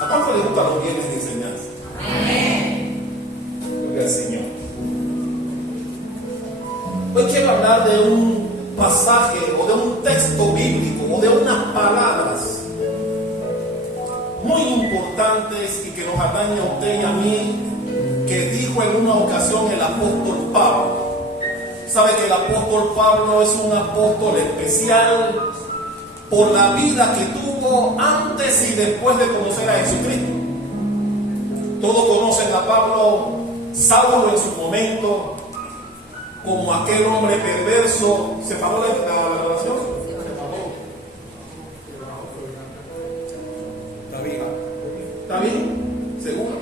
¿A cuánto le gustan los bienes de enseñanza? Amén. Gloria al Señor. Hoy quiero hablar de un pasaje o de un texto bíblico o de unas palabras muy importantes y que nos atañen a usted y a mí, que dijo en una ocasión el apóstol Pablo. Sabe que el apóstol Pablo es un apóstol especial por la vida que tuvo antes y después de conocer a Jesucristo. Todos conocen a Pablo, Saulo en su momento, como aquel hombre perverso. ¿Se paró la grabación? ¿Está bien? ¿Seguro?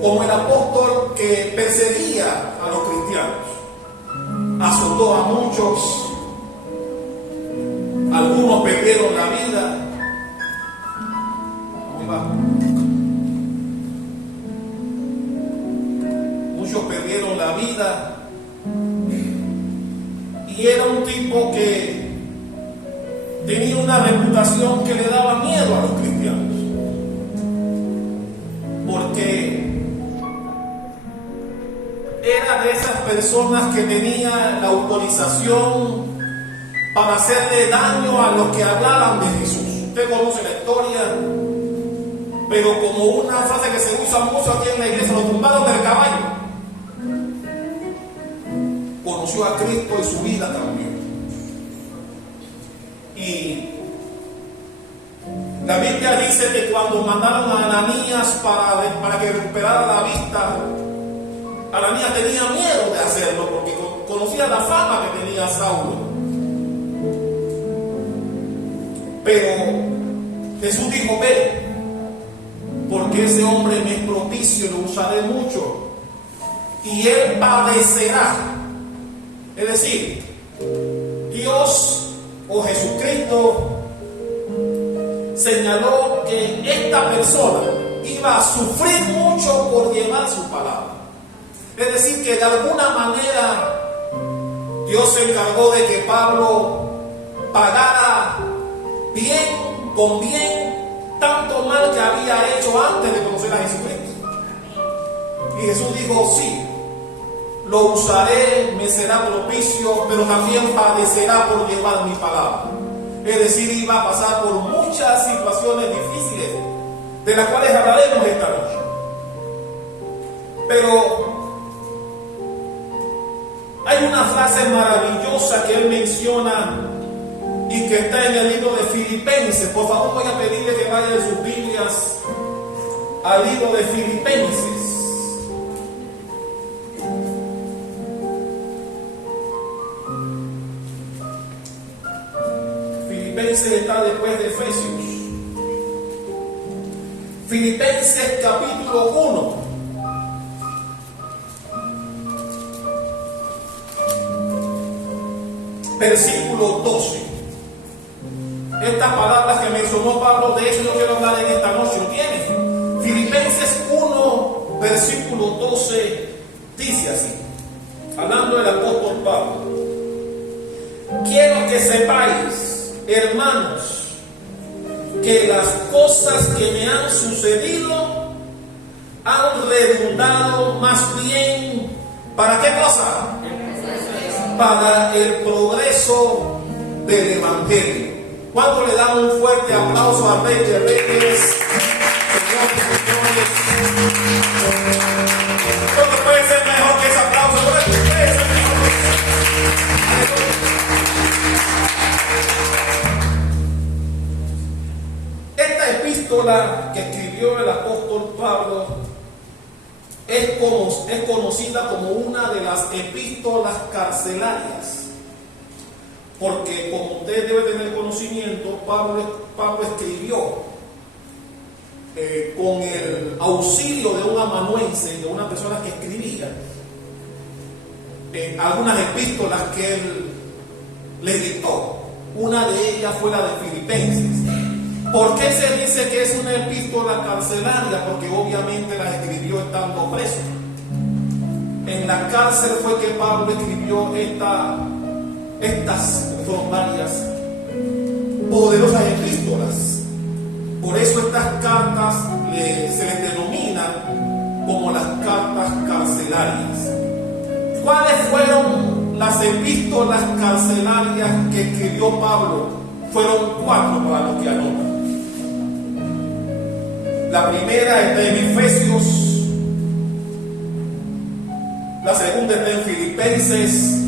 Como el apóstol que perseguía a los cristianos, azotó a muchos, algunos perdieron la vida. Muchos perdieron la vida, y era un tipo que tenía una reputación que le daba miedo a los cristianos, porque era de esas personas que tenía la autorización para hacerle daño a los que hablaran de Jesús. Usted conoce la historia, pero como una frase que se usa mucho aquí en la iglesia, lo tumbaron del caballo. Conoció a Cristo y su vida cambió. Y la Biblia dice que cuando mandaron a Ananías para que recuperara la vista, Ananías tenía miedo de hacerlo porque conocía la fama que tenía Saulo. Pero Jesús dijo: ve, porque ese hombre me es propicio, lo usaré mucho, y él padecerá. Es decir, Dios o Jesucristo señaló que esta persona iba a sufrir mucho por llevar su palabra. Es decir, que de alguna manera Dios se encargó de que Pablo pagara bien con bien tanto mal que había hecho antes de conocer a Jesucristo. Y Jesús dijo: sí, lo usaré, me será propicio, pero también padecerá por llevar mi palabra. Es decir, iba a pasar por muchas situaciones difíciles, de las cuales hablaremos esta noche. Pero hay una frase maravillosa que él menciona y que está en el libro de Filipenses. Por favor, voy a pedirle que vayan sus Biblias al libro de Filipenses. Filipenses está después de Efesios. Filipenses capítulo 1. Versículo 12. Estas palabras que mencionó Pablo, de eso yo quiero hablar en esta noche. ¿Lo tiene? Filipenses 1, versículo 12, dice así, hablando del apóstol Pablo: quiero que sepáis, hermanos, que las cosas que me han sucedido han redundado más bien, ¿para qué cosa? Para el progreso del Evangelio. ¿Cuánto le dan un fuerte aplauso al Rey de Reyes, Señor de Señores? ¿Cómo puede ser mejor que ese aplauso? ¿Cómo puede ser mejor que ese? Esta epístola que escribió el apóstol Pablo es conocida como una de las epístolas carcelarias. Porque, como usted debe tener conocimiento, Pablo escribió con el auxilio de un amanuense, de una persona que escribía algunas epístolas que él le dictó. Una de ellas fue la de Filipenses. ¿Por qué se dice que es una epístola carcelaria? Porque obviamente la escribió estando preso. En la cárcel fue que Pablo escribió estas son varias poderosas epístolas. Por eso estas cartas las epístolas carcelarias que escribió Pablo fueron 4 para los que anotan. La primera está en Efesios, la segunda está en Filipenses,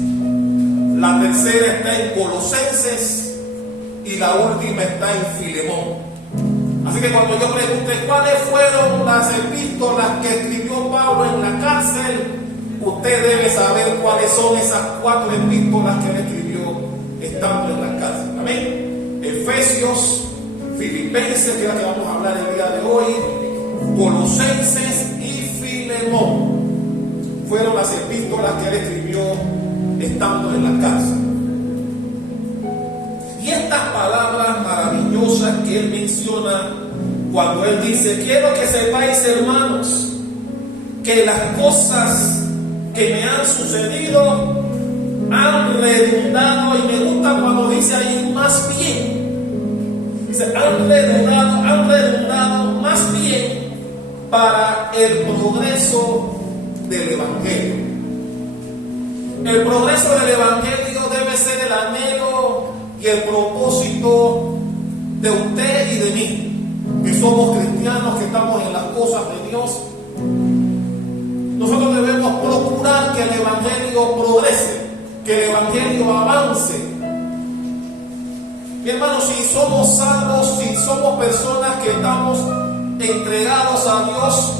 la tercera está en Colosenses y la última está en Filemón. Así que cuando yo pregunte cuáles fueron las epístolas que escribió Pablo en la cárcel, usted debe saber cuáles son esas 4 epístolas que él escribió estando en la cárcel. Amén. Efesios, Filipenses, que es la que vamos a hablar el día de hoy, Colosenses y Filemón fueron las epístolas que él escribió estando en la cárcel. Y estas palabras maravillosas que él menciona cuando él dice: quiero que sepáis, hermanos, que las cosas que me han sucedido han redundado, y me gusta cuando dice ahí más bien, dice han redundado más bien para el progreso del Evangelio. El progreso del Evangelio debe ser el anhelo y el propósito de usted y de mí, que somos cristianos, que estamos en las cosas de Dios. Nosotros debemos procurar que el Evangelio progrese, que el Evangelio avance. Mi hermano, si somos salvos, si somos personas que estamos entregados a Dios,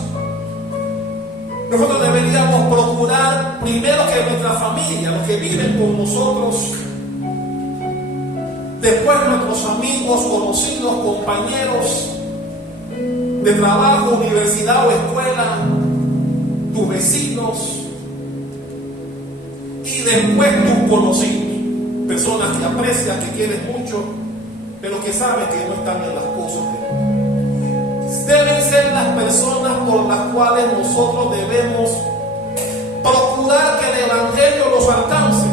nosotros deberíamos procurar primero que nuestra familia, los que viven con nosotros, después nuestros amigos, conocidos, compañeros de trabajo, universidad o escuela, tus vecinos, y después tus conocidos, personas que aprecias, que quieres mucho, pero que sabes que no están en las cosas de Dios. Deben ser las personas por las cuales nosotros debemos procurar que el Evangelio los alcance,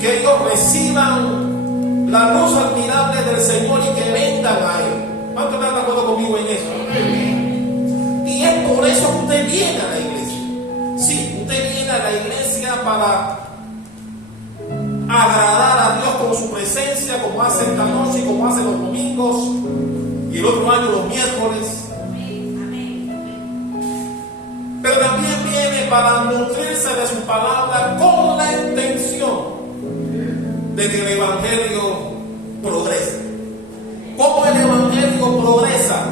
que ellos reciban la luz admirable del Señor y que vengan a Él. ¿Cuántos están de acuerdo conmigo en eso? Y es por eso que usted viene a la iglesia. Sí, usted viene a la iglesia para agradar a Dios con su presencia, como hace esta noche y como hace los domingos, y el otro año los miércoles. Pero también viene para nutrirse de su palabra con la intención de que el Evangelio progrese. ¿Cómo el Evangelio progresa?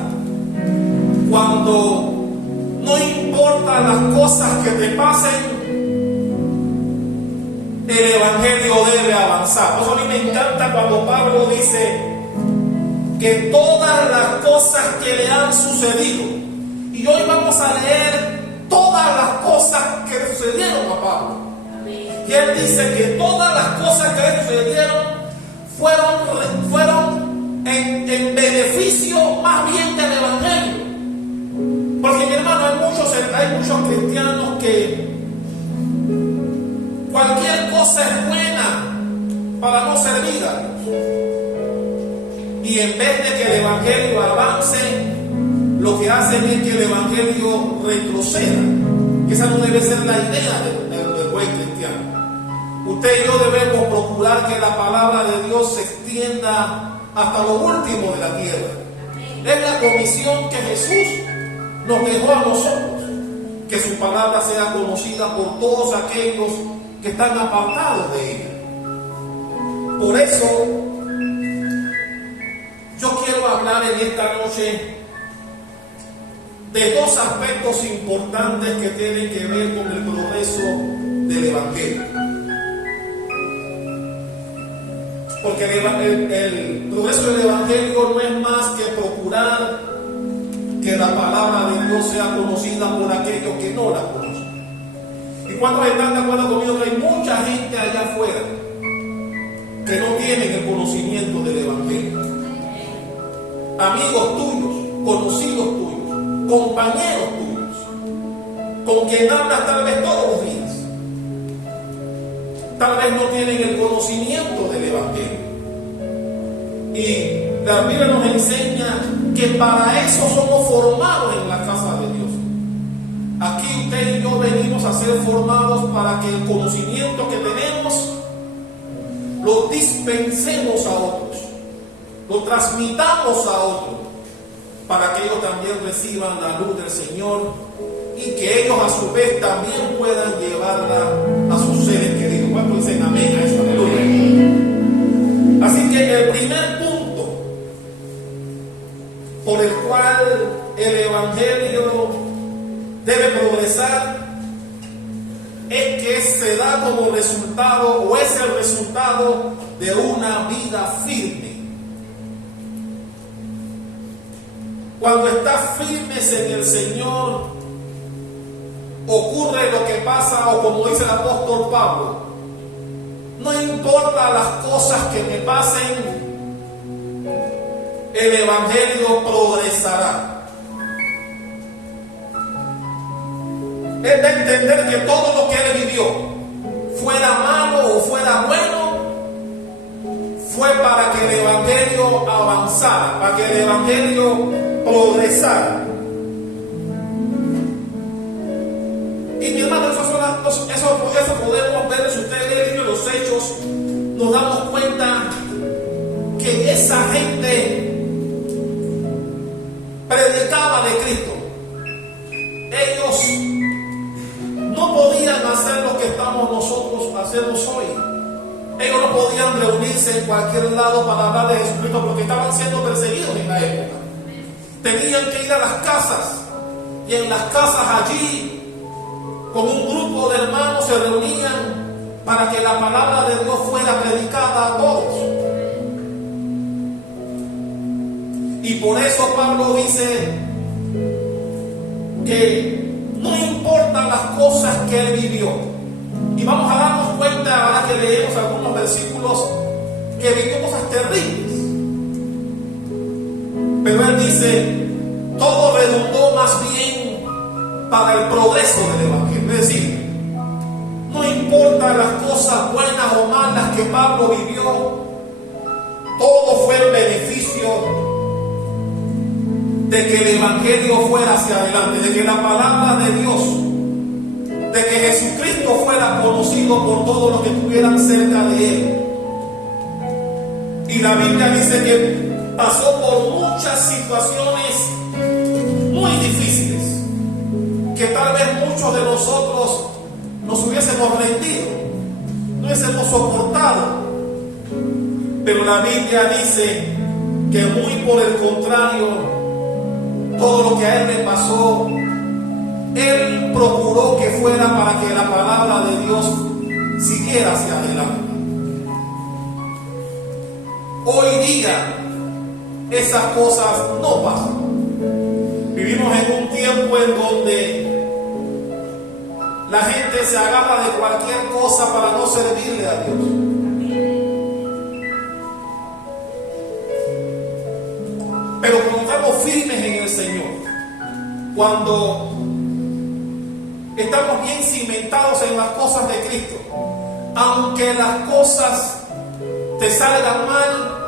Cuando no importa las cosas que te pasen, el Evangelio debe avanzar. Por eso a mí me encanta cuando Pablo dice que todas las cosas que le han sucedido, y hoy vamos a leer todas las cosas que le sucedieron a Pablo. Y él dice que todas las cosas que le sucedieron fueron en beneficio más bien del Evangelio. Porque, mi hermano, hay muchos cristianos que cualquier cosa es buena para no servir a Dios. Y en vez de que el Evangelio avance, lo que hacen es que el Evangelio retroceda. Que esa no debe ser la idea del buen cristiano. Usted y yo debemos procurar que la palabra de Dios se extienda hasta lo último de la tierra. Es la comisión que Jesús nos dejó a nosotros, que su palabra sea conocida por todos aquellos que están apartados de ella. Por eso yo quiero hablar en esta noche de 2 aspectos importantes que tienen que ver con el progreso del Evangelio. Porque el progreso del Evangelio no es más que procurar que la palabra de Dios sea conocida por aquellos que no la conocen. ¿Y cuántos están de acuerdo conmigo que hay mucha gente allá afuera que no tienen el conocimiento del Evangelio? Amigos tuyos, conocidos tuyos, compañeros tuyos, con quien hablas tal vez todos los días, tal vez no tienen el conocimiento del Evangelio. Y la Biblia nos enseña que para eso somos formados en la casa de Dios. Aquí usted y yo venimos a a ser formados para que el conocimiento que tenemos lo dispensemos a otros, lo transmitamos a otros, para que ellos también reciban la luz del Señor y que ellos a su vez también puedan llevarla a sus seres queridos. ¿Cuántos dicen amén a eso? Aleluya. Así que el primer punto por el cual el Evangelio debe progresar es que se da como resultado, o es el resultado de una vida firme. Cuando estás firmes en el Señor, ocurre lo que pasa, o como dice el apóstol Pablo: no importa las cosas que me pasen, el Evangelio progresará. Es de entender que todo lo que él vivió, fuera malo o fuera bueno, fue para que el Evangelio avanzara, para que el Evangelio progresara. Y mi hermano, eso podemos ver. Si ustedes leen el libro de los Hechos, nos damos cuenta que esa gente predicaba de Cristo. Ellos no podían hacer lo que nosotros hacemos hoy. Ellos no podían reunirse en cualquier lado para hablar de Jesucristo porque estaban siendo perseguidos en la época. Tenían que ir a las casas, y en las casas allí, con un grupo de hermanos, se reunían para que la palabra de Dios fuera predicada a todos. Y por eso Pablo dice que no importan las cosas que él vivió. Y vamos a darnos cuenta, ahora que leemos algunos versículos, que vivió cosas terribles. Pero él dice, todo redundó más bien para el progreso del Evangelio. Es decir, no importa las cosas buenas o malas que Pablo vivió, todo fue en beneficio de que el Evangelio fuera hacia adelante, de que la palabra de Dios, de que Jesucristo fuera conocido por todos los que estuvieran cerca de él. Y la Biblia dice que pasó por muchas situaciones muy difíciles, que tal vez muchos de nosotros nos hubiésemos rendido, no hubiésemos soportado. Pero la Biblia dice que muy por el contrario, todo lo que a él le pasó, él procuró que fuera para que la palabra de Dios siguiera hacia adelante. Hoy día esas cosas no pasan. Vivimos en un tiempo en donde la gente se agarra de cualquier cosa para no servirle a Dios. Pero cuando estamos firmes en el Señor, cuando estamos bien cimentados en las cosas de Cristo, aunque las cosas te salgan mal,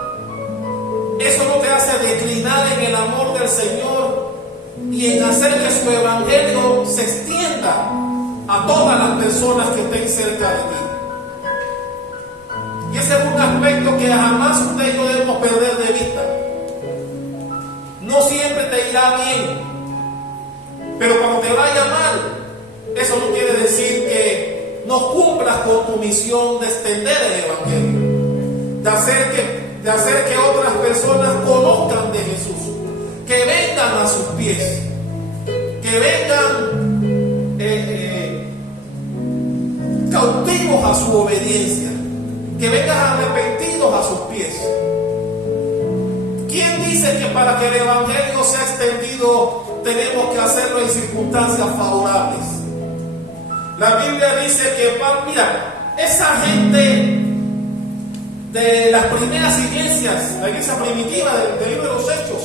eso no te hace declinar en el amor del Señor y en hacer que su Evangelio se extienda a todas las personas que estén cerca de ti. Y ese es un aspecto que jamás usted y yo debemos perder de vista. No siempre te irá bien, pero cuando te vaya mal, eso no quiere decir que no cumplas con tu misión de extender el Evangelio, de hacer que otras personas conozcan de Jesús, que vengan a sus pies, que vengan cautivos a su obediencia, que vengan arrepentidos a sus pies. ¿Quién dice que para que el Evangelio sea extendido tenemos que hacerlo en circunstancias favorables? La Biblia dice que, mira, esa gente de las primeras iglesias, la iglesia primitiva del libro de los Hechos,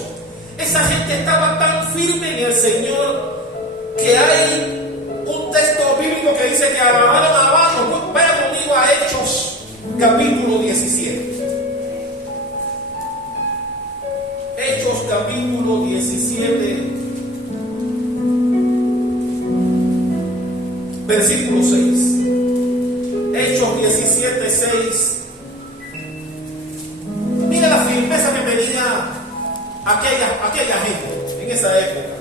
esa gente estaba tan firme en el Señor que hay un texto bíblico que dice que agarraron a varios. Vayan conmigo a Hechos capítulo 17. Hechos capítulo 17. versículo 6. Hechos 17:6. Mira la firmeza que tenía aquella gente en esa época.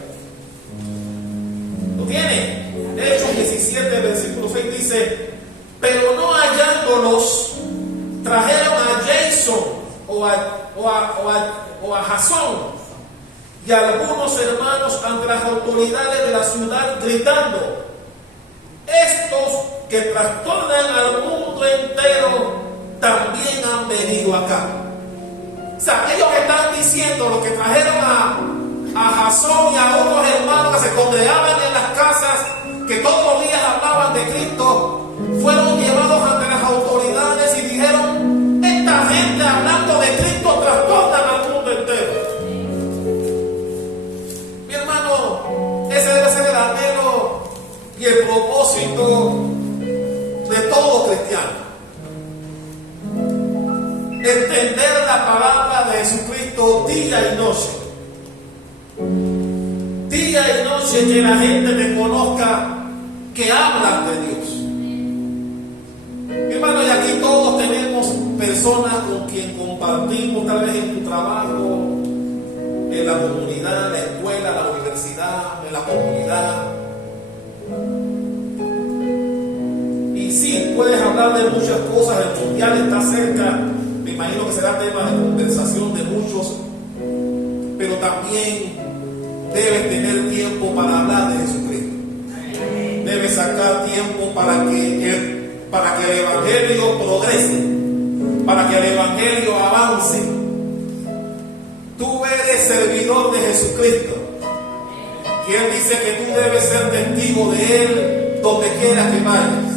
¿Lo tiene? Hechos 17, versículo 6 dice: pero no hallándolos, trajeron a Jason o a Jasón y a algunos hermanos ante las autoridades de la ciudad, gritando: estos que trastornan al mundo entero también han venido acá. O sea, aquellos que están diciendo, los que trajeron a Jasón y a otros hermanos que se congregaban en las casas, que todos los días hablaban de Cristo, fueron llevados ante las autoridades y dijeron: esta gente hablando de Cristo trastornan al mundo entero. Mi hermano, ese debe ser el anhelo y el propósito de todo cristiano. Entender la palabra de Jesucristo día y noche. Día y noche, que la gente te conozca que hablan de Dios. Mi hermano, y aquí todos tenemos personas con quien compartimos, tal vez en tu trabajo, en la comunidad, en la escuela, en la universidad, en la comunidad. Y sí, puedes hablar de muchas cosas, el mundial está cerca, me imagino que será tema de conversación de muchos, pero también debes tener tiempo para hablar de Jesucristo. Debes sacar tiempo para que el evangelio progrese, para que el evangelio avance. Tú eres servidor de Jesucristo, y Él dice que tú debes ser testigo de Él donde quiera que vayas,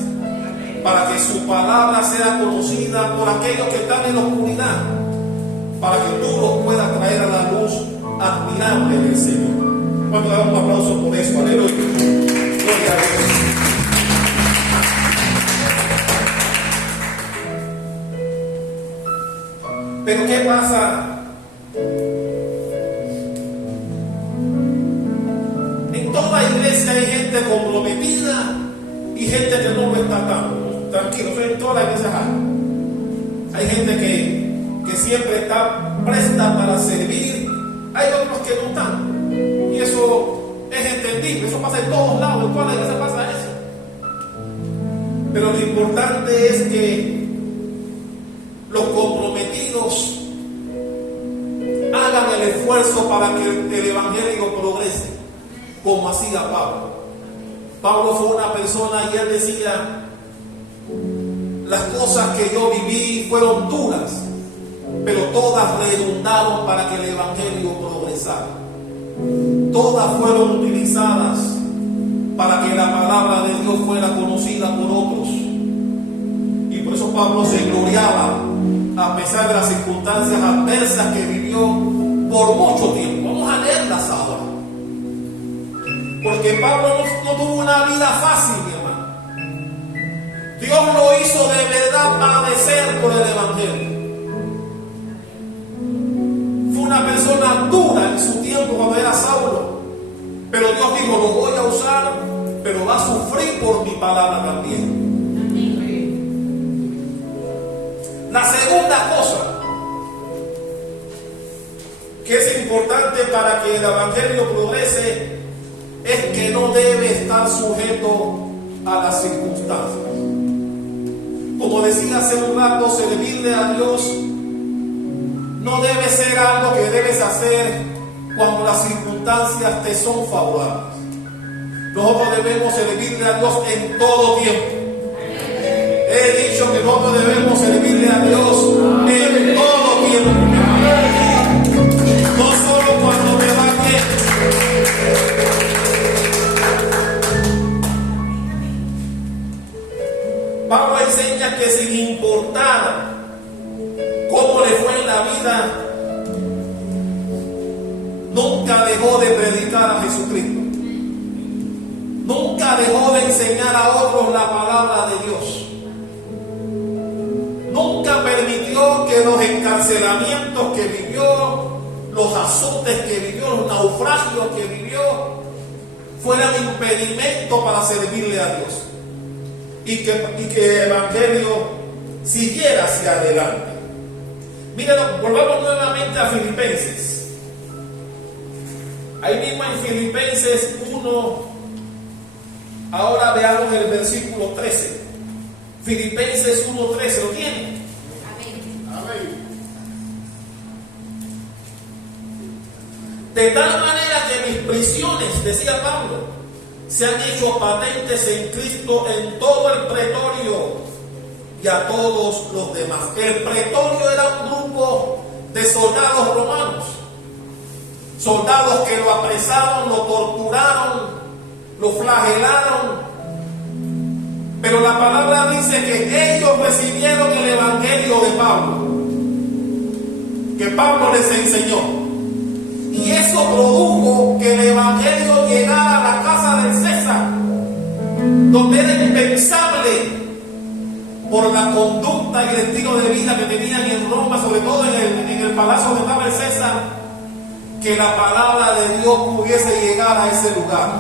para que su palabra sea conocida por aquellos que están en la oscuridad, para que tú los puedas traer a la luz admirable del Señor. Cuando le damos un aplauso por eso, aleluya. Gloria a Dios. Pero ¿qué pasa? En toda iglesia hay gente comprometida y gente que no lo está tanto. Tranquilo, en toda la iglesia hay gente que siempre está presta para servir. Hay otros que no están. Y eso es entendible, eso pasa en todos lados, en toda la iglesia pasa eso. Pero lo importante es que los comprometidos hagan el esfuerzo para que el evangelio progrese, como hacía Pablo. Pablo fue una persona y él decía: las cosas que yo viví fueron duras, pero todas redundaron para que el evangelio progresara. Todas fueron utilizadas para que la palabra de Dios fuera conocida por otros. Y por eso Pablo se gloriaba a pesar de las circunstancias adversas que vivió por mucho tiempo. Vamos a leerlas ahora, porque Pablo no tuvo una vida fácil, mi hermano. Dios lo hizo de verdad padecer por el evangelio. Fue una persona dura en su tiempo cuando era Saulo, pero Dios dijo: lo voy a usar, pero va a sufrir por mi palabra también. La segunda cosa que es importante para que el evangelio progrese es que no debe estar sujeto a las circunstancias. Como decía hace un rato, servirle a Dios no debe ser algo que debes hacer cuando las circunstancias te son favorables. Nosotros debemos servirle a Dios en todo tiempo. He dicho que nosotros debemos servirle a Dios en todo tiempo, no solo cuando me va bien. Pablo enseña que sin importar cómo le fue en la vida, nunca dejó de predicar a Jesucristo. Nunca dejó de enseñar a otros la palabra de Dios. Nunca permitió que los encarcelamientos que vivió, los azotes que vivió, los naufragios que vivió, fueran impedimento para servirle a Dios. y que el Evangelio siguiera hacia adelante. Miren, volvamos nuevamente a Filipenses. Ahí mismo en Filipenses 1, ahora veamos el versículo 13. Filipenses 1:13, ¿lo tienen? Amén. De tal manera que mis prisiones, decía Pablo, se han hecho patentes en Cristo en todo el pretorio y a todos los demás. El pretorio era un grupo de soldados romanos, soldados que lo apresaron, lo torturaron, lo flagelaron. Pero la palabra dice que ellos recibieron el Evangelio de Pablo, que Pablo les enseñó. Y eso produjo que el Evangelio llegara a la casa del César, donde era impensable, por la conducta y el estilo de vida que tenían en Roma, sobre todo en el palacio donde estaba el César, que la palabra de Dios pudiese llegar a ese lugar.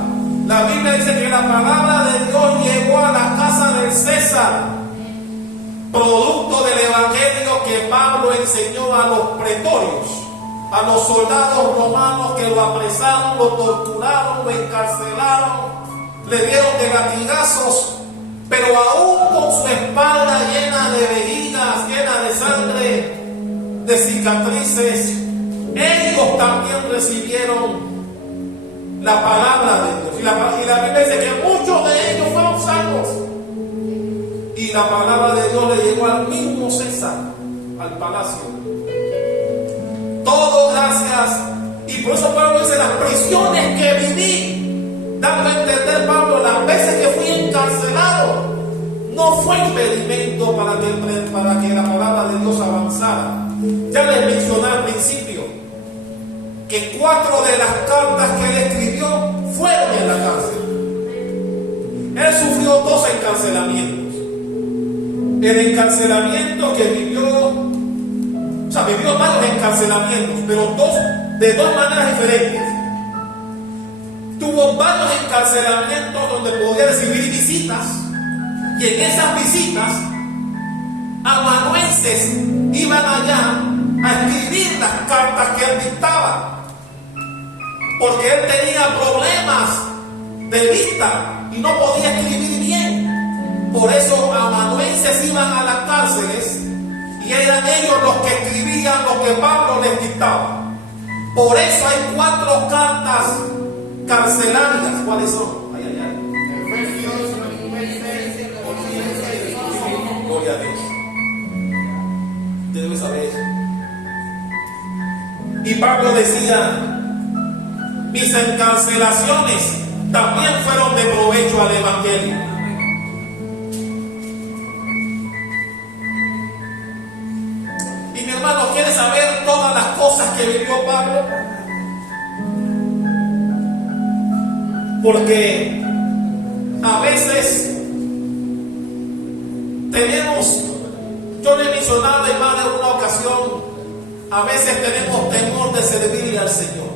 La Biblia dice que la palabra de Dios llegó a la casa del César, producto del Evangelio que Pablo enseñó a los pretorios, a los soldados romanos que lo apresaron, lo torturaron, lo encarcelaron, le dieron de latigazos, pero aún con su espalda llena de vejigas, llena de sangre, de cicatrices, ellos también recibieron la palabra de Dios. Y la Biblia dice que muchos de ellos fueron salvos. Y la palabra de Dios le llegó al mismo César, al palacio. Todo gracias. Y por eso Pablo dice, las prisiones que viví, dando a entender Pablo, las veces que fui encarcelado, no fue impedimento para que la palabra de Dios avanzara. Ya les mencioné al principio que 4 de las cartas que él escribió fueron en la cárcel. Él sufrió 2 encarcelamientos. El encarcelamiento que vivió varios encarcelamientos, pero de dos maneras diferentes. Tuvo varios encarcelamientos donde podía recibir visitas, y en esas visitas amanuenses iban allá a escribir las cartas que él dictaba, porque él tenía problemas de vista y no podía escribir bien. Por eso amanuenses iban a las cárceles y eran ellos los que escribían lo que Pablo les dictaba. Por eso hay 4 cartas carcelarias. ¿Cuáles son? Gloria a Dios. Usted debe saber eso. Y Pablo decía, mis encarcelaciones también fueron de provecho al Evangelio. Y mi hermano, ¿quiere saber todas las cosas que vivió Pablo? Porque a veces yo le he mencionado en más de una ocasión, a veces tenemos temor de servirle al Señor.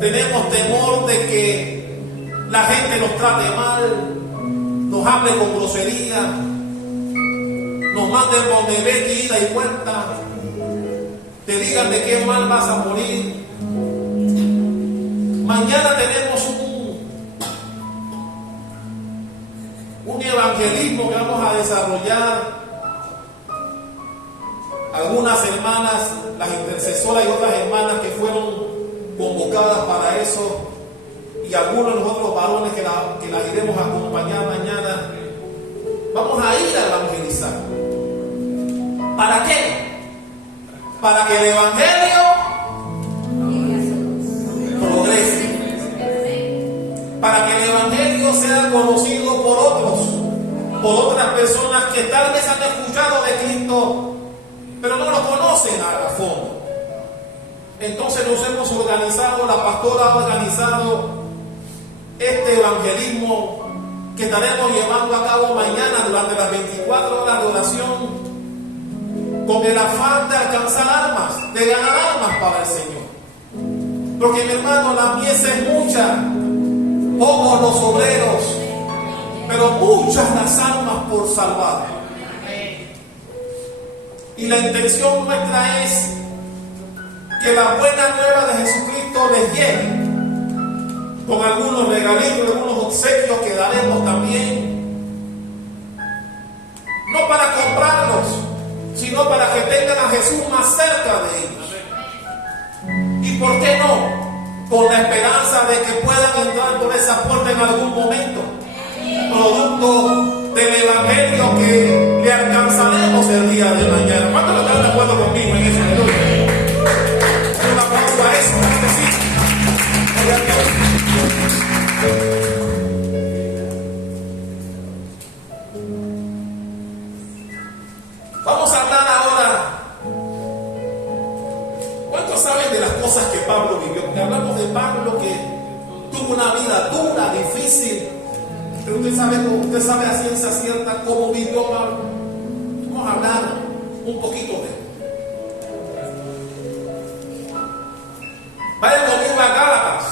Tenemos temor de que la gente nos trate mal, nos hable con grosería, nos manden donde ve ida y vuelta, te digan de qué mal vas a morir. Mañana tenemos un evangelismo que vamos a desarrollar. Algunas hermanas, las intercesoras y otras hermanas que fueron convocadas para eso, y algunos de nosotros varones que las iremos a acompañar mañana, vamos a ir a evangelizar. ¿Para qué? Para que el evangelio progrese, para que el evangelio sea conocido por otras personas que tal vez han escuchado de Cristo, pero no lo conocen a fondo. Entonces nos hemos organizado, la pastora ha organizado este evangelismo que estaremos llevando a cabo mañana durante las 24 horas de oración, con el afán de alcanzar almas, de ganar almas para el Señor. Porque mi hermano, la mies es mucha, pocos los obreros. pero muchas las almas por salvar. Y la intención nuestra es que la buena nueva de Jesucristo les llegue con algunos regalitos, algunos obsequios que daremos también, no para comprarlos, sino para que tengan a Jesús más cerca de ellos. ¿Y por qué no? Con la esperanza de que puedan entrar por esa puerta en algún momento, producto del Evangelio que le alcanzaremos el día de mañana. ¿Cuántos están de acuerdo conmigo en eso? Un aplauso a eso, ¿no? Sí. Vamos a hablar ahora. ¿Cuántos saben de las cosas que Pablo vivió? Porque hablamos de Pablo que tuvo una vida dura, difícil. Pero usted sabe a ciencia cierta cómo vivió Pablo. Vamos a hablar un poquito de él. Vayan conmigo a Gálatas.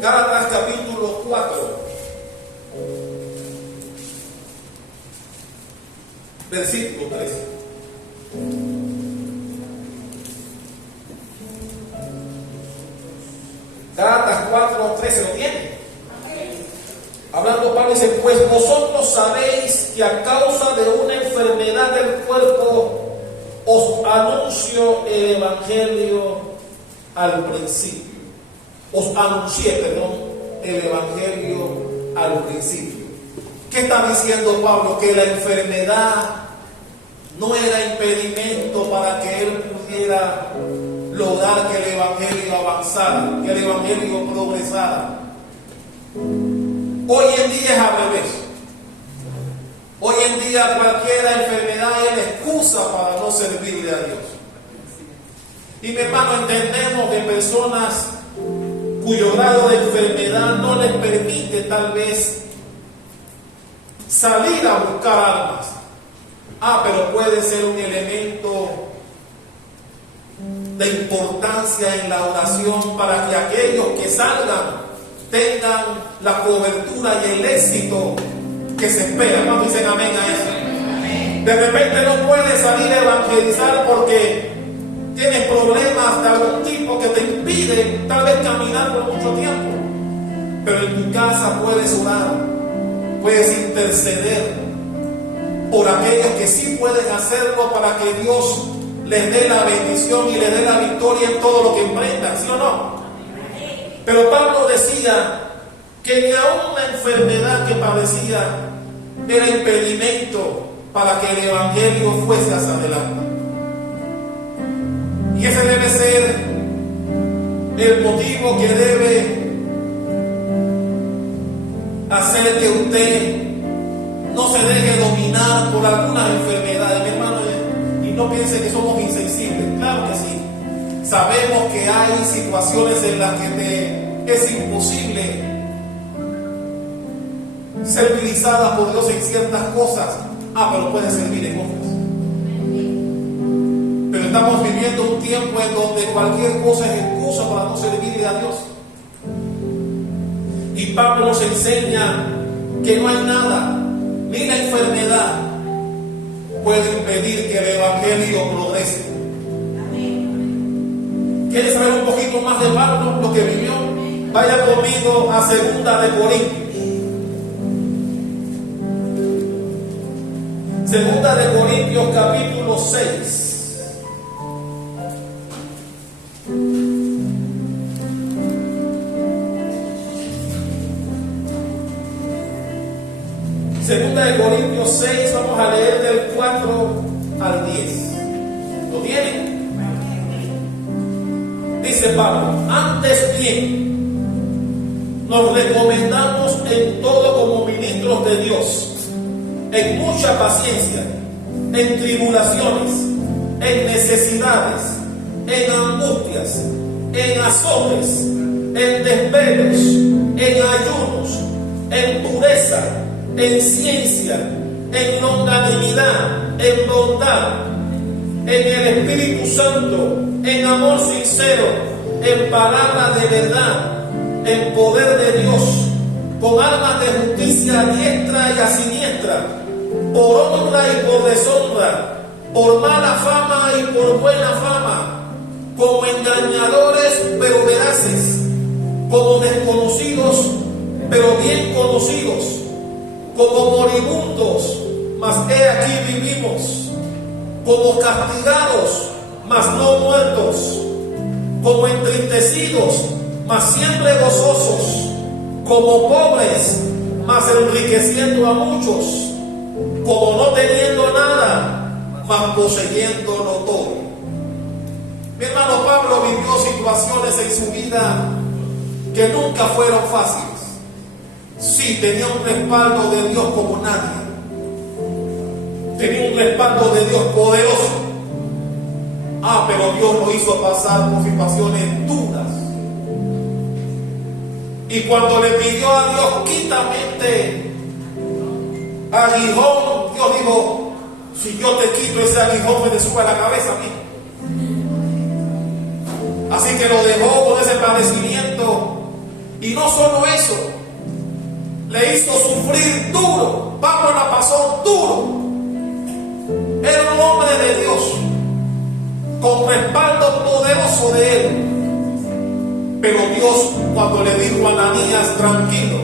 Gálatas capítulo 4, versículo 13. Gálatas 4, 13, ¿lo tiene? Hablando Pablo dice, pues vosotros sabéis que a causa de una enfermedad del cuerpo os anuncio el Evangelio al principio. Os anuncié, el Evangelio al principio. ¿Qué está diciendo Pablo? Que la enfermedad no era impedimento para que él pudiera lograr que el Evangelio avanzara, que el Evangelio progresara. Hoy en día es al revés. Hoy en día cualquier enfermedad es la excusa para no servirle a Dios. Y mi hermano, entendemos de personas cuyo grado de enfermedad no les permite tal vez salir a buscar almas. Pero puede ser un elemento de importancia en la oración para que aquellos que salgan tengan la cobertura y el éxito que se espera. ¿Cuántos dicen amén a eso? De repente no puedes salir a evangelizar porque tienes problemas de algún tipo que te impiden tal vez caminar por mucho tiempo, pero en tu casa puedes orar, puedes interceder por aquellos que sí pueden hacerlo para que Dios les dé la bendición y les dé la victoria en todo lo que emprendan, ¿sí o no? Pero Pablo decía que ni aún la enfermedad que padecía era impedimento para que el Evangelio fuese hacia adelante. Y ese debe ser el motivo que debe hacer que usted no se deje dominar por algunas enfermedades, mi hermano, y no piense que somos insensibles. Claro que sí. Sabemos que hay situaciones en las que es imposible ser utilizada por Dios en ciertas cosas. Pero puede servir en otras. Pero estamos viviendo un tiempo en donde cualquier cosa es excusa para no servirle a Dios. Y Pablo nos enseña que no hay nada, ni la enfermedad puede impedir que el Evangelio progrese. ¿Quieres saber un poquito más de Pablo, lo que vivió? Vaya conmigo a 2 de Corintios. 2 de Corintios capítulo 6. Segunda de Corintios 6, vamos a leer del 4 al 10. ¿Lo tienen? Dice Pablo, antes bien, nos recomendamos en todo como ministros de Dios, en mucha paciencia, en tribulaciones, en necesidades, en angustias, en azotes, en desvelos, en ayunos, en pureza, en ciencia, en longanimidad, en bondad, en el Espíritu Santo, en amor sincero, en palabra de verdad, en poder de Dios, con armas de justicia a diestra y a siniestra, por honra y por deshonra, por mala fama y por buena fama, como engañadores pero veraces, como desconocidos pero bien conocidos, como moribundos, mas he aquí vivimos, como castigados, mas no muertos, como entristecidos, mas siempre gozosos, como pobres, mas enriqueciendo a muchos, como no teniendo nada, mas poseyéndolo todo. Mi hermano Pablo vivió situaciones en su vida que nunca fueron fáciles. Sí, tenía un respaldo de Dios como nadie. Tenía un respaldo de Dios poderoso. Pero Dios lo hizo pasar por situaciones duras. Y cuando le pidió a Dios, quítame este aguijón, Dios dijo, si yo te quito ese aguijón, me te sube a la cabeza a mí. Así que lo dejó con ese padecimiento. Y no solo eso, le hizo sufrir duro. Pablo la pasó duro. Era un hombre de Dios, con respaldo poderoso de él. Pero Dios, cuando le dijo a Ananías, tranquilo,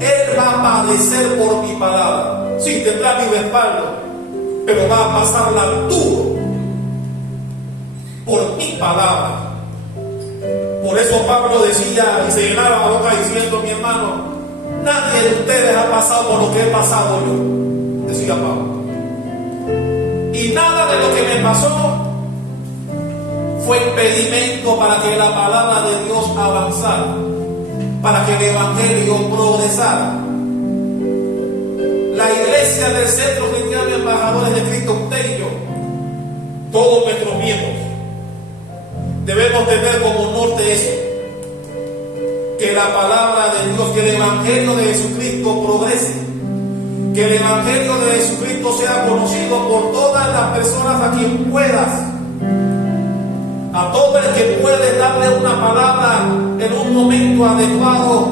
él va a padecer por mi palabra. Sí, tendrá mi respaldo, pero va a pasarla duro por mi palabra. Por eso Pablo decía y se llenaba la boca diciendo, mi hermano, nadie de ustedes ha pasado por lo que he pasado yo, decía Pablo. Y nada de lo que me pasó fue impedimento para que la palabra de Dios avanzara, para que el evangelio progresara. La iglesia del Centro Cristiano de Embajadores de Cristo, usted y yo, todos nuestros miembros, debemos tener como norte eso, que la palabra de Dios, que el evangelio de Jesucristo progrese, que el evangelio de Jesucristo sea conocido por todas las personas a quien puedas. A todo el que puede darle una palabra en un momento adecuado,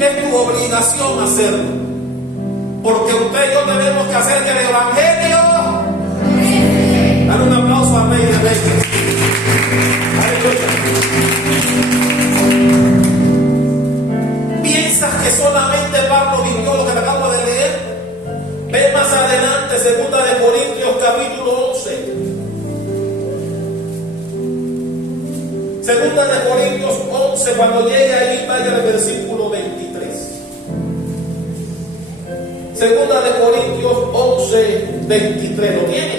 es tu obligación hacerlo. Porque usted y yo tenemos que hacer que el evangelio. Dale un aplauso al Rey de Reyes. Aleluya. ¿Piensas que solamente Pablo vivió lo que le acabo de leer? Ve más adelante, 2 de Corintios capítulo 11. 2 de Corintios 11, cuando llegue ahí, vaya al versículo 23. 2 de Corintios 11, 23. ¿Lo tiene?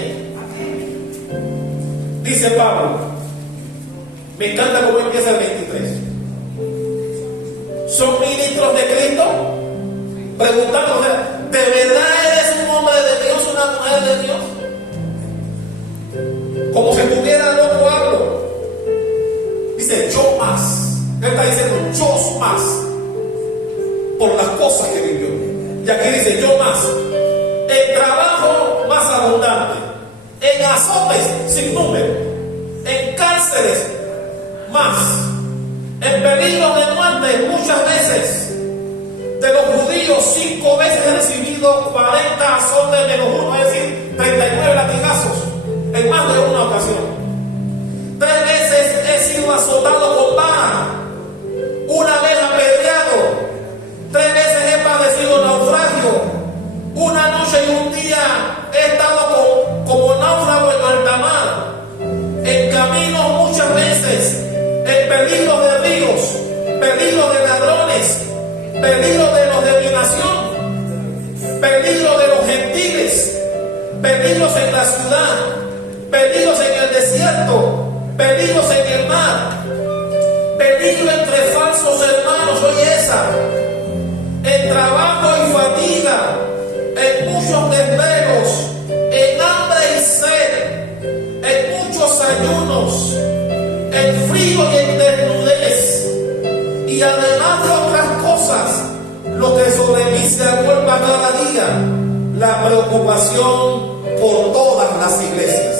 Dice Pablo, me encanta cómo empieza el 23. ¿Son ministros de Cristo? Preguntando, ¿de verdad eres un hombre de Dios, una mujer de Dios? Como si estuviera loco hablo. Dice, yo más. Él está diciendo, yo más. Por las cosas que vivió. Y aquí dice, yo más. En trabajo más abundante. En azotes sin número. En cárceles más. En peligro de muerte muchas veces. De los judíos 5 veces he recibido 40 azotes menos uno, es decir, 39 latigazos en más de una ocasión. 3 veces he sido azotado con vara, 1 vez apedreado, 3 veces he padecido naufragio, 1 noche y 1 día he estado como náufrago en alta mar, en camino muchas veces, en peligro de ríos, peligro de ladrones, peligro de los de mi nación, peligro de los gentiles, peligros en la ciudad, peligros en el desierto, peligros en el mar, peligro entre falsos hermanos, oye esa, en trabajo y fatiga, en muchos desvelos, en hambre y sed, en muchos ayunos, en frío y en desnudez, y además de otras cosas, lo que sobre mí se agolpa cada día, la preocupación por todas las iglesias.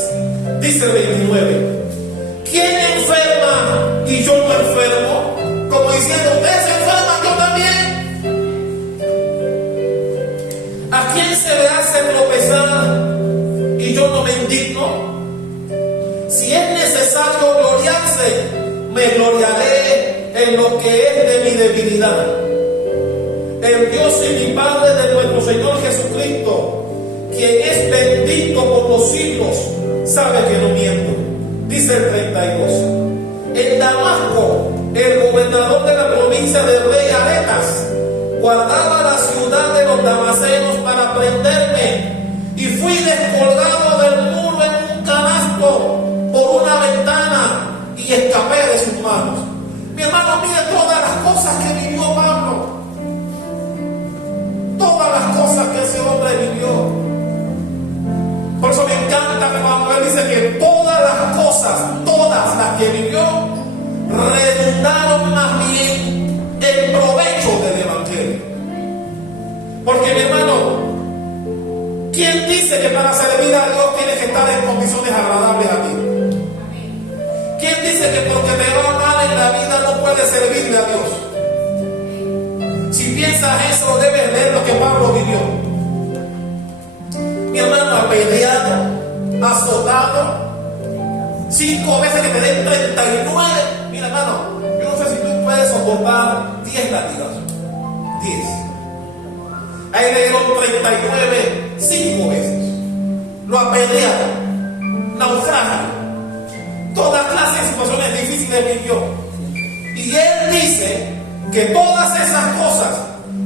dice el 29. ¿Quién enferma y yo no enfermo? Como diciendo, ustedes se enferman, yo también. ¿A quién se le hace tropezar y yo no me indigno? Si es necesario gloriarse, me gloriaré en lo que es de mi debilidad. El Dios y mi Padre de nuestro Señor Jesucristo, quien es bendito por los siglos, sabe que no miento. Dice el 32. En Damasco, el gobernador de la provincia del rey Aretas guardaba la ciudad de los damasenos para prenderme, y fui descolgado del muro en un canasto por una ventana y escapé de sus manos. Mi hermano, mire todas las cosas que vivió Pablo, todas las cosas que ese hombre vivió. Por eso me encanta cuando él dice que todas las cosas, todas las que vivió, redundaron más bien en provecho del Evangelio. Porque mi hermano, ¿quién dice que para servir a Dios tienes que estar en condiciones agradables a ti? ¿Quién dice que porque te va mal en la vida no puedes servirle a Dios? Si piensas eso, debes leer lo que Pablo vivió. Mi hermano, apedreado, azotado, 5 veces que te den 39. Mira, hermano, yo no sé si tú puedes soportar 10 latigazos. 10. Ahí le dieron 39, 5 veces. Lo apedrearon, naufragio, toda clase de situaciones difíciles vivió. Y él dice que todas esas cosas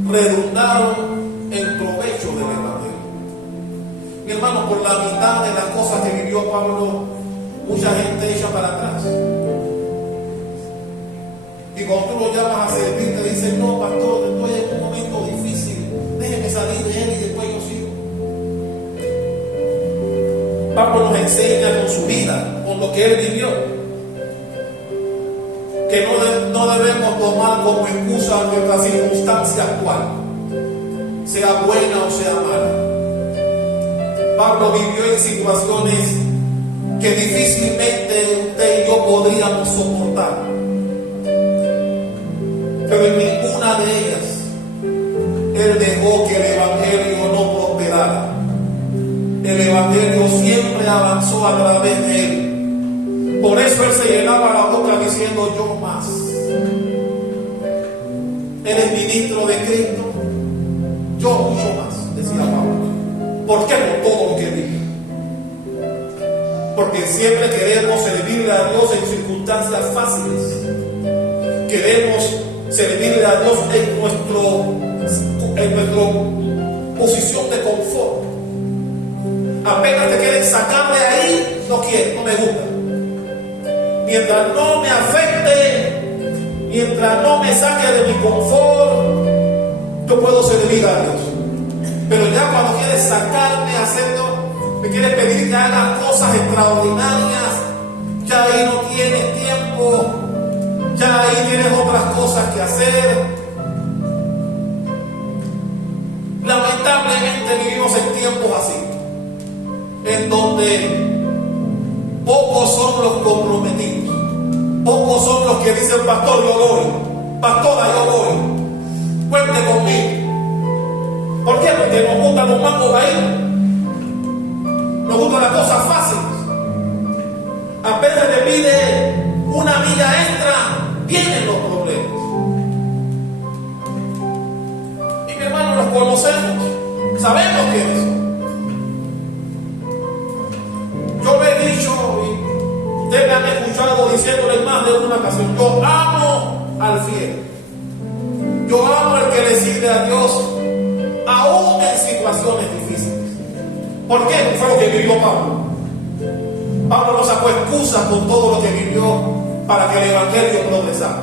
redundaron en provecho del Evangelio. Mi hermano, por la mitad de las cosas que vivió Pablo, mucha gente echa para atrás. Y cuando tú lo llamas a servir, te dicen, no, pastor, estoy en un momento difícil, déjeme salir de él y después yo sigo. Pablo nos enseña con su vida, con lo que él vivió, que no debemos tomar como excusa nuestra circunstancia actual, sea buena o sea mala. Pablo vivió en situaciones que difícilmente usted y yo podríamos soportar, pero en ninguna de ellas él dejó que el Evangelio no prosperara. El Evangelio siempre avanzó a través de él. Por eso él se llenaba la boca diciendo, yo más. Eres ministro de Cristo, yo mucho más, decía Pablo. ¿Por qué? Por todo lo que vive. Porque siempre queremos servirle a Dios en circunstancias fáciles. Queremos servirle a Dios en nuestra posición de confort. Apenas te quieren sacar de ahí, no quiero, no me gusta. Mientras no me afecte, mientras no me saque de mi confort, yo puedo servir a Dios. Pero ya cuando quieres sacarme a hacerlo, me quieres pedir que haga cosas extraordinarias, ya ahí no tienes tiempo, ya ahí tienes otras cosas que hacer. Lamentablemente vivimos en tiempos así, en donde pocos son los comprometidos, pocos son los que dicen, pastor, yo voy, pastora, yo voy, cuente conmigo. ¿Por qué? Porque nos gustan los mangos ahí, nos gustan las cosas fáciles. Apenas te pide una milla extra, vienen los problemas. Y mi hermano, los conocemos, sabemos quiénes son. Yo me he dicho, y ustedes me han escuchado diciéndole más de una ocasión, yo amo al fiel, yo amo al que le sirve a Dios aún en situaciones difíciles. ¿Por qué? Fue lo que vivió Pablo. Pablo no sacó excusas con todo lo que vivió para que el Evangelio progresara.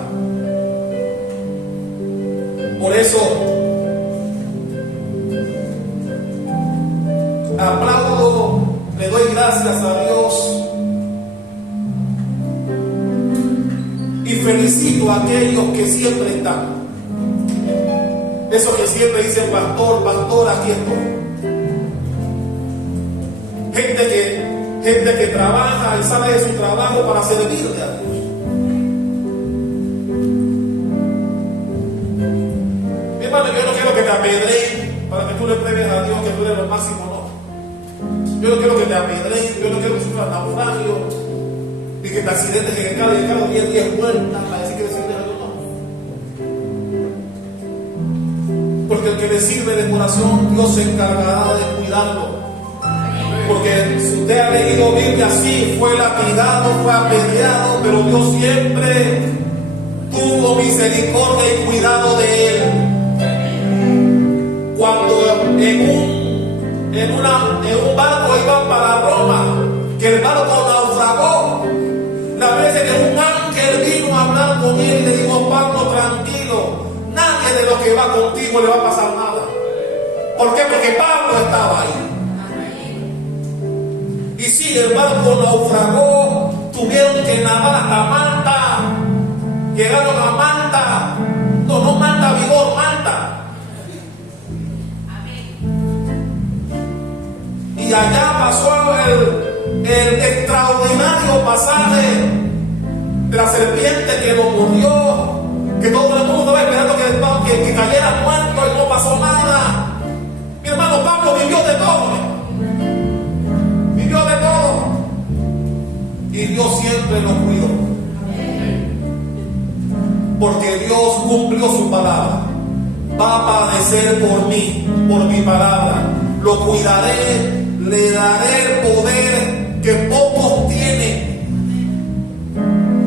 Por eso aplaudo, le doy gracias a Dios y felicito a aquellos que siempre están. Esos que siempre dicen, pastor, pastor, aquí estoy. Gente gente que trabaja y sale de su trabajo para servirle a Dios. Mi hermano, yo no quiero que te apedreen para que tú le pruebes a Dios que tú eres lo máximo, no. Yo no quiero que te apedreen, yo no quiero que sufras naufragio, ni que te accidentes en el carro y el carro 10 vueltas para decir que le sirves a Dios, no. Porque el que le sirve de corazón, Dios se encargará de cuidarlo. Porque si usted ha leído Biblia, sí, fue lapidado, fue apedreado, pero Dios siempre tuvo misericordia y cuidado de él. Cuando en un barco iban para Roma, que el barco naufragó, la vez que un ángel vino a hablar con él y le dijo: Pablo, tranquilo, nadie de los que va contigo le va a pasar nada. ¿Por qué? Porque Pablo estaba ahí. Y si el barco naufragó, tuvieron que nadar hasta Malta. Llegaron a Malta. No Malta, Vigor, Malta. Y allá pasó el extraordinario pasaje de la serpiente que lo mordió, que todo el mundo estaba esperando que cayera muerto y no pasó nada. Mi hermano Pablo vivió de todo. Vivió de todo. Y Dios siempre lo cuidó. Porque Dios cumplió su palabra. Va a padecer por mí, por mi palabra. Lo cuidaré, le daré el poder que pocos tienen.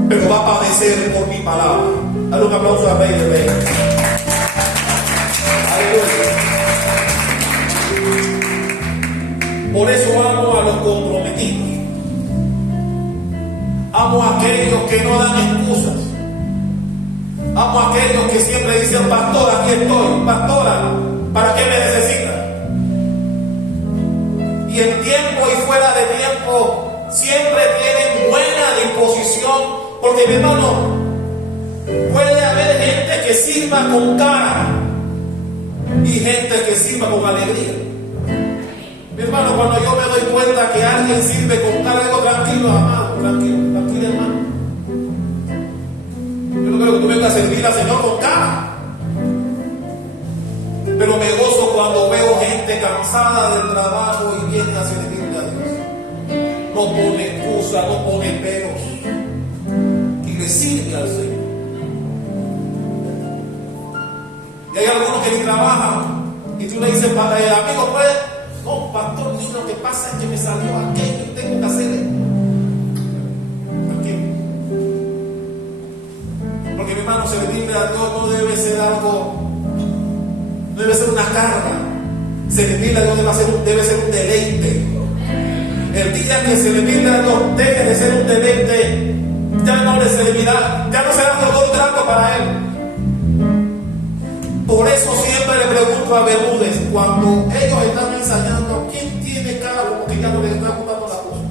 Pero va a padecer por mi palabra. Dale un aplauso a Rey de Reyes. Por eso amo a los comprometidos. Amo a aquellos que no dan excusas. Amo a aquellos que siempre dicen: pastor, aquí estoy. Pastora, ¿para qué me necesita? Y en tiempo y fuera de tiempo siempre tienen buena disposición. Porque, mi hermano, puede haber gente que sirva con cara y gente que sirva con alegría. Mi hermano, cuando yo me doy cuenta que alguien sirve con cara, digo: tranquilo, amado, tranquilo, hermano. Yo no creo que tú vengas a servir al Señor con cara. Pero me gozo cuando veo gente cansada del trabajo y viene a servirle a Dios. No pone excusa, no pone peros. Y le sirve al Señor. Y hay algunos que ni trabajan. Y tú le dices: amigo, pues, no, pastor, ni lo que pasa es que me salió aquello y tengo que hacer esto. ¿Por qué? Porque, mi hermano, servirle a Dios no debe ser algo, no debe ser una carga. Servirle a Dios debe ser un deleite. El día que servirle a Dios deje de ser un deleite, ya no le servirá, ya no será un trato para él. Por eso siempre le pregunto a Bermúdez, cuando ellos están ensayando, ¿quién tiene cara como que ya no les está gustando la cosa?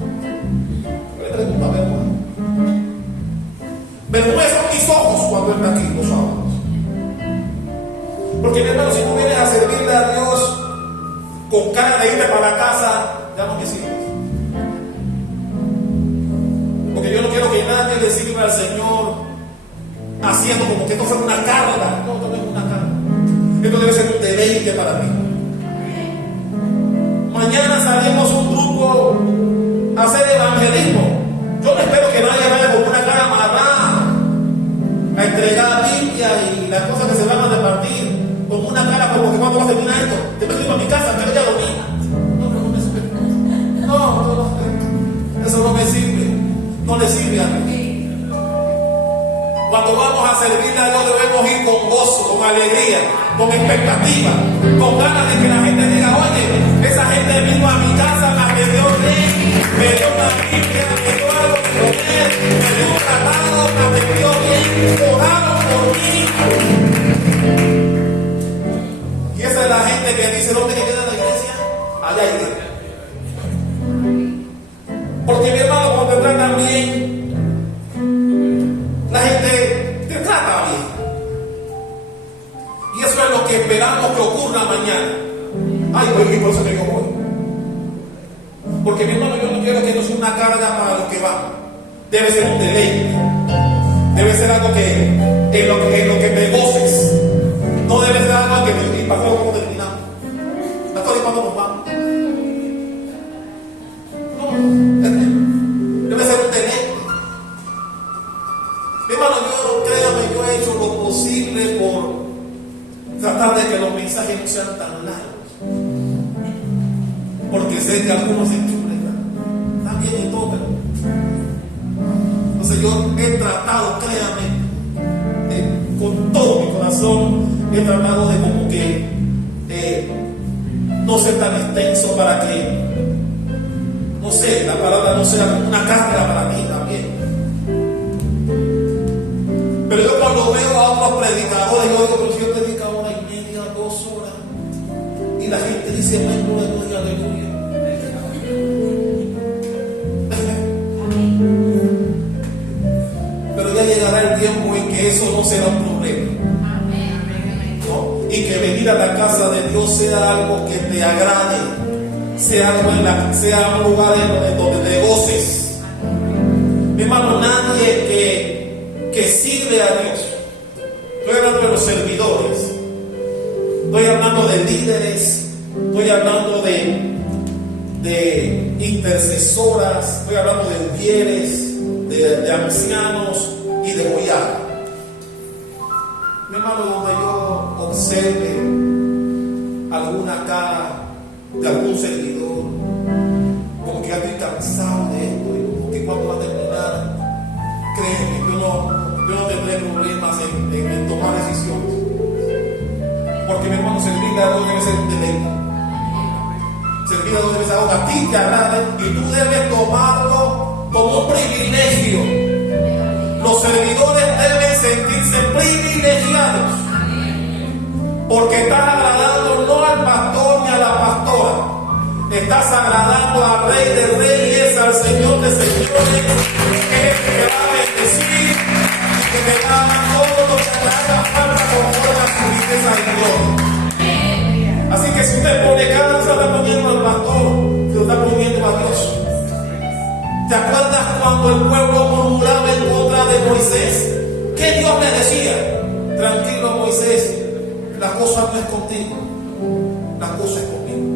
Yo le pregunto a Bermúdez. Bermúdez son mis ojos cuando está aquí los sábados. Porque, mi hermano, si tú vienes a servirle a Dios con cara de irte para la casa, ya no me sirves. Porque yo no quiero que nadie le sirva al Señor haciendo como que esto fuera una carga. No, no es una carga. Esto debe ser un deleite para mí. Mañana salimos un grupo a hacer evangelismo. Yo no espero que nadie vaya con una cara amarrada a entregar Biblia y las cosas que se van a repartir, con una cara como que cuando va a terminar esto, te meto a mi casa, que ya domina. No, eso no me sirve. No le sirve a mí. Cuando vamos a servirle a Dios debemos ir con gozo, con alegría, con expectativa, con ganas de que la gente diga: oye, esa gente vino a mi casa, me atendió bien, me dio una Biblia, me dio algo de comer, me dio un tratado, me atendió bien, oraron por mí. Y esa es la gente que dice: ¿dónde queda la iglesia? Allá hay iglesia. Porque, mi hermano, cuando te tratan bien, la gente te trata bien. Y eso es lo que esperamos que ocurra mañana. Ay, pues, ¿y por eso que yo voy? Porque mi hermano, yo no quiero que esto sea una carga para los que van. Debe ser un deleite. Debe ser algo en lo que te goces. No debe ser algo que me pasó como terminamos. ¿Hasta cuándo nos vamos? No. Debe ser un deleite. Mi hermano, créame, yo he hecho lo posible por tratar de que los mensajes no sean tan largos. Porque sé que algunos se enchuletan. También y todo. Entonces yo he tratado, créame, con todo mi corazón, he tratado de como que no ser tan extenso para que, no sé, la palabra no sea como una carga para mí también. Pero yo cuando veo a otros predicadores, yo digo, pero si yo predico 1:30, 2 horas, y la gente dice, aleluya, aleluya. Pero ya llegará el tiempo en que eso no será un problema, ¿no? Y que venir a la casa de Dios sea algo que te agrade, sea un lugar en donde te goces. Mi hermano, nadie que sirve a Dios, estoy hablando de los servidores, estoy hablando de líderes, estoy hablando de intercesoras, estoy hablando de ujieres, de ancianos y de joyas. Mi hermano, donde yo observe alguna cara de algún servidor, como que ya estoy cansado de esto, y como que cuando va a terminar, créeme, yo no tendré problemas en tomar decisiones. Porque mi hermano, servir a Dios debe ser un deleite. Servir a Dios debe ser algo que a ti te agrade y tú debes tomarlo como un privilegio. Los servidores deben sentirse privilegiados, porque estás agradando no al pastor ni a la pastora, estás agradando al Rey de Reyes, al Señor de Señores, que es el que te va a bendecir y que te va a dar todo lo que te haga falta conforme a su riqueza y gloria. Así que si usted pone cada vez está poniendo al pastor, se lo está poniendo a Dios. ¿Te acuerdas cuando el pueblo murmuraba en contra de Moisés? ¿Qué Dios le decía? Tranquilo, Moisés, la cosa no es contigo, la cosa es conmigo.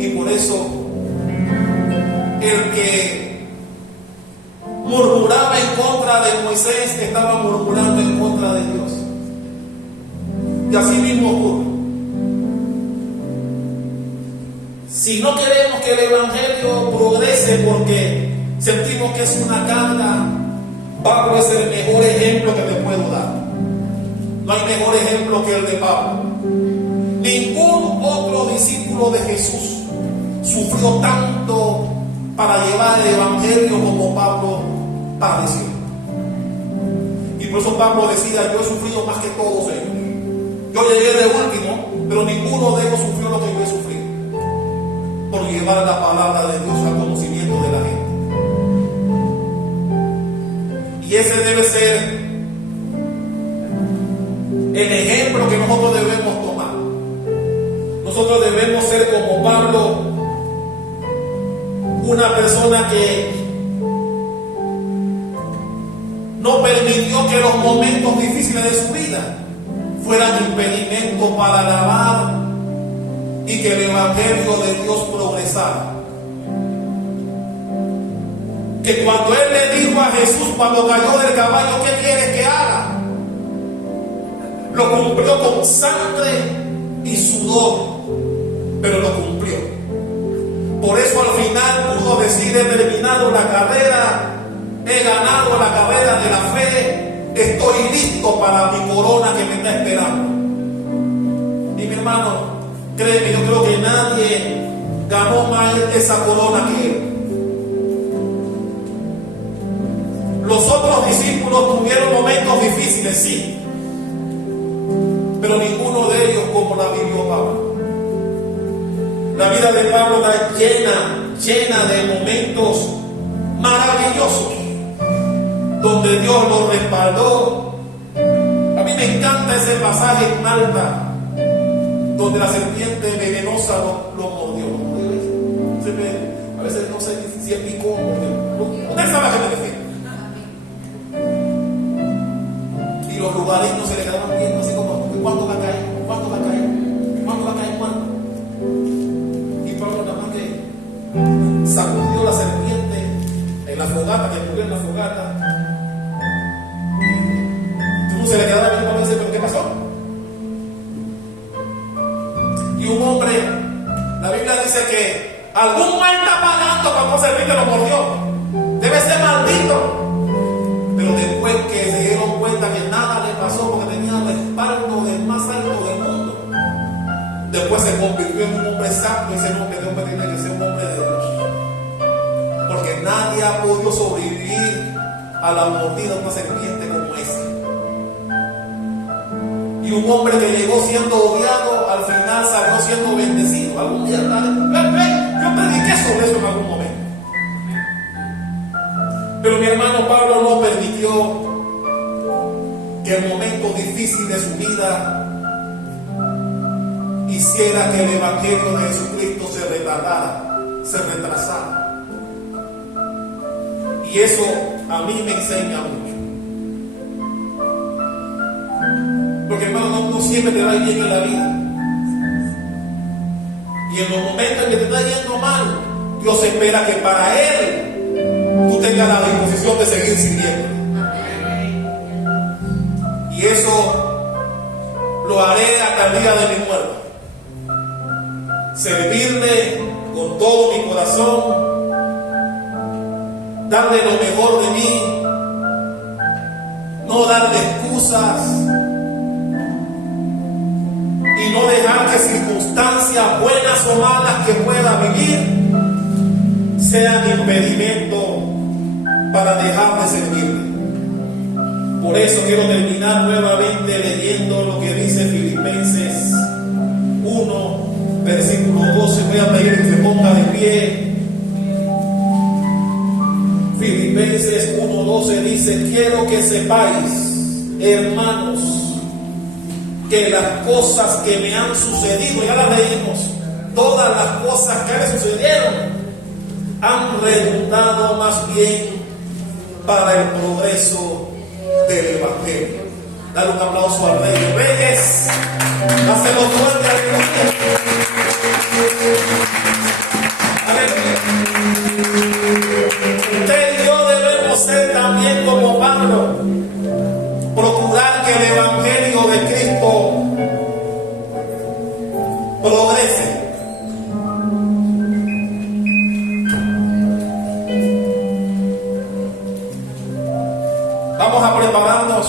Y por eso el que murmuraba en contra de Moisés estaba murmurando en contra de Dios. Y así mismo ocurre. Si no queremos que el Evangelio progrese porque sentimos que es una carga, Pablo es el mejor ejemplo que te puedo dar. No hay mejor ejemplo que el de Pablo. Ningún otro discípulo de Jesús sufrió tanto para llevar el Evangelio como Pablo padeció. Y por eso Pablo decía, yo he sufrido más que todos ellos. Yo llegué de último, pero ninguno de ellos sufrió lo que yo he sufrido, por llevar la palabra de Dios al conocimiento de la gente. Y ese debe ser el ejemplo que nosotros debemos tomar. Nosotros debemos ser como Pablo, una persona que no permitió que los momentos difíciles de su vida fueran impedimento para alabar y que el Evangelio de Dios progresara. Que cuando él le dijo a Jesús, cuando cayó del caballo, ¿qué quieres que haga? Lo cumplió con sangre y sudor, pero lo cumplió. Por eso al final pudo decir, he terminado la carrera, he ganado la carrera de la fe, estoy listo para mi corona que me está esperando. Y mi hermano, créeme, yo creo que nadie ganó más esa corona que él. Los otros discípulos tuvieron momentos difíciles, sí, pero ninguno de ellos como la vivió Pablo. La vida de Pablo está llena de momentos maravillosos, donde Dios lo respaldó. A mí me encanta ese pasaje en Malta, donde la serpiente venenosa lo mordió. A veces no sé si es picón, usted sabe a qué me refiero. Y los lugareños se le quedaban viendo así como, ¿cuándo va a caer? ¿Cuándo va a caer? ¿Cuándo va a caer? ¿Cuándo? Y Pablo nada más que sacudió la serpiente en la fogata, que murió en la fogata. Y uno se le quedaba viendo y dice, ¿pero qué pasó? Y un hombre, la Biblia dice que algún mal está pagando cuando serpiente lo mordió. Debe ser maldito. Pero después que se dieron cuenta que nada le pasó porque tenía el respaldo del más alto del mundo, después se convirtió en un hombre santo y ese hombre de hombre tiene que ser un hombre de Dios. Porque nadie ha podido sobrevivir a la mordida de una serpiente como esa. Y un hombre que llegó siendo odiado, al final salió siendo bendecido. Algún día, yo prediqué sobre eso en algún momento. Pero mi hermano Pablo no permitió que el momento difícil de su vida hiciera que el evangelio de Jesucristo se retardara, se retrasara. Y eso a mí me enseña mucho. Porque hermano, no siempre te va a ir bien en la vida. Y en los momentos en que te está yendo mal, Dios espera que para Él tú tengas la disposición de seguir sirviendo. Y eso lo haré hasta el día de mi muerte. Servirle con todo mi corazón, darle lo mejor de mí, no darle excusas y no dejar que circunstancias buenas o malas que pueda vivir sean impedimento para dejar de servirle. Por eso quiero terminar nuevamente leyendo lo que dice Filipenses 1, versículo 12. Voy a pedir que se ponga de pie. Filipenses 1:12 dice: quiero que sepáis, hermanos, que las cosas que me han sucedido, ya las leímos, todas las cosas que me sucedieron han redundado más bien para el progreso del evangelio. Dale un aplauso al Rey de Reyes. Hacelo fuerte, aleluya. Usted y yo debemos ser también como Pablo, procurar que el evangelio de Cristo progrese. Vamos a prepararnos